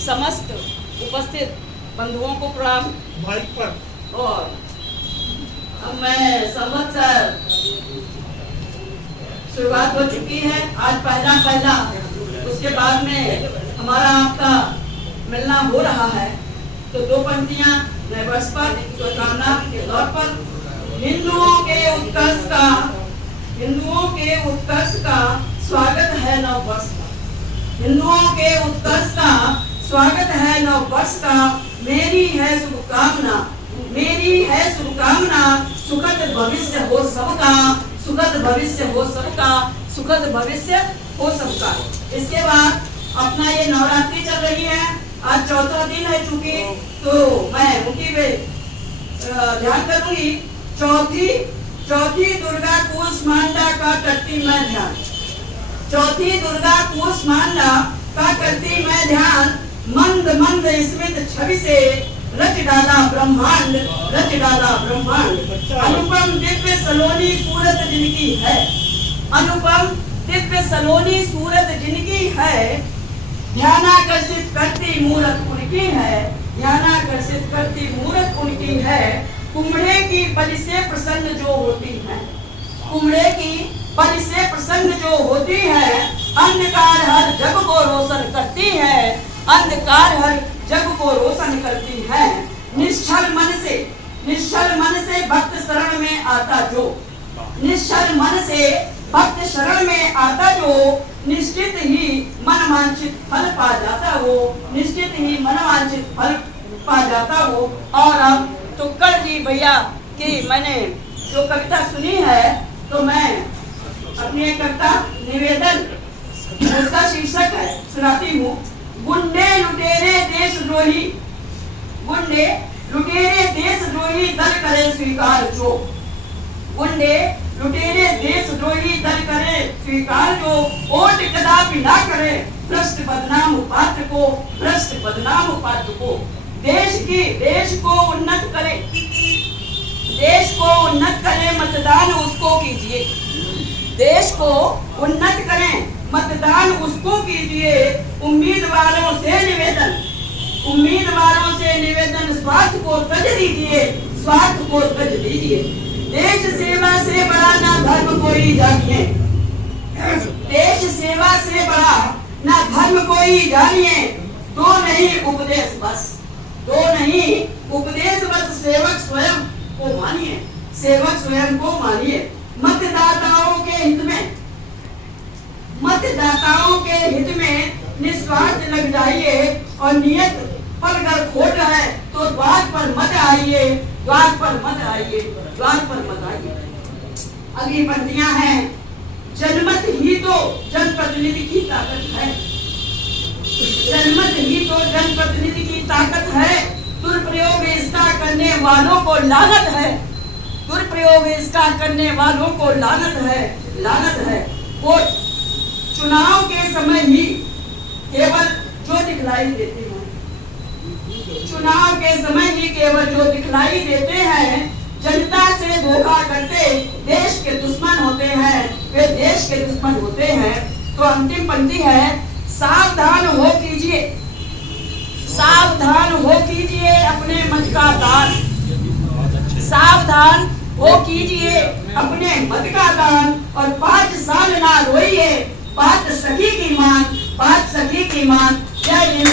समस्त उपस्थित बंधुओं को प्रणाम। माइक पर। और अब मैं संवत्सर शुरुआत हो चुकी है, आज पहला उसके बाद में हमारा आपका मिलना हो रहा है। तो दो पंक्तियां नए वर्ष पर शुभकामना के तौर पर हिंदुओं के उत्कर्ष का स्वागत है नव वर्ष का। हिंदुओं के उत्कर्ष का स्वागत है नव वर्ष का। मेरी है शुभकामना सुखद भविष्य हो सबका, सुखद भविष्य हो सबका, सुखद भविष्य हो सबका। इसके बाद अपना ये नवरात्रि चल रही है, आज चौथा दिन है चूंकि, तो मैं उनकी ध्यान करूंगी। चौथी दुर्गा कूष्मांडा का करती मैं ध्यान, चौथी दुर्गा कूष्मांडा का करती मैं ध्यान। मंद मंद स्मित छवि से रच डाला ब्रह्मांड, रच डाला ब्रह्मांड। अनुपम दिव्य सलोनी सूरत जिनकी है, अनुपम दिव्य सलोनी सूरत जिनकी है। ध्यानाकर्षित करती मूरत उनकी है, ध्यानाकर्षित करती मूरत उनकी है। कुम्हड़े की बलि से प्रसन्न जो होती है, कुम्हड़े की बलि से प्रसन्न जो होती है। अंधकार हर जग को रोशन करती है, अंधकार हर जग को रोशन करती है। निश्चल मन से भक्त शरण में आता जो, निश्चल मन से भक्त शरण में आता जो, निश्चित ही मन वांछित फल पा जाता हो, निश्चित ही मन वांछित फल पा जाता हो। और अब तुक्कड़ जी भैया की मैंने जो कविता सुनी है, तो मैं अपनी एक कविता निवेदन, उसका शीर्षक है, सुनाती हूँ। गुंडे लुटेरे देशद्रोही, गुंडे लुटेरे देशद्रोही दल करे स्वीकार जो, गुंडे लुटेरे देशद्रोही दल करे स्वीकार जो। ओट कदापि ना करे भ्रष्ट बदनाम पात्र को, भ्रष्ट बदनाम पात्र को। देश को उन्नत करे, देश को उन्नत करे मतदान उसको कीजिए, देश को उन्नत करें मतदान उसको कीजिए। उम्मीदवारों से निवेदन स्वार्थ को तज दीजिए, स्वार्थ को तज दीजिए। देश सेवा से बड़ा ना धर्म कोई जानिए, देश सेवा से बड़ा ना धर्म कोई जानिए। दो नहीं उपदेश बस, दो नहीं उपदेश बस, सेवक स्वयं को मानिए, सेवक स्वयं को मानिए। मतदाताओं के हित में निस्वार्थ लग जाइए। और नियत पर अगर खोट है तो द्वार पर मत आइए, द्वार पर मत आइए, द्वार पर मत आइए। अगली पंक्तियां हैं। जनमत ही तो जनप्रतिनिधि की ताकत है, जनमत ही तो जनप्रतिनिधि की ताकत है। दुरुपयोग इसका करने वालों को लानत है, दुरुपयोग इसका करने वालों को लानत है, लानत है। वो चुनाव के समय ही केवल जो दिखलाई देते हैं, चुनाव के समय ही केवल जो दिखलाई देते हैं, जनता से धोखा करते देश के दुश्मन होते हैं, वे देश के दुश्मन होते हैं। तो अंतिम पंक्ति है। सावधान हो कीजिए, सावधान हो कीजिए अपने मत का दान, सावधान हो कीजिए अपने मत का दान। और 5 साल ना रोइए, बात सखी की मान, बात सखी की मान। जय हिंद।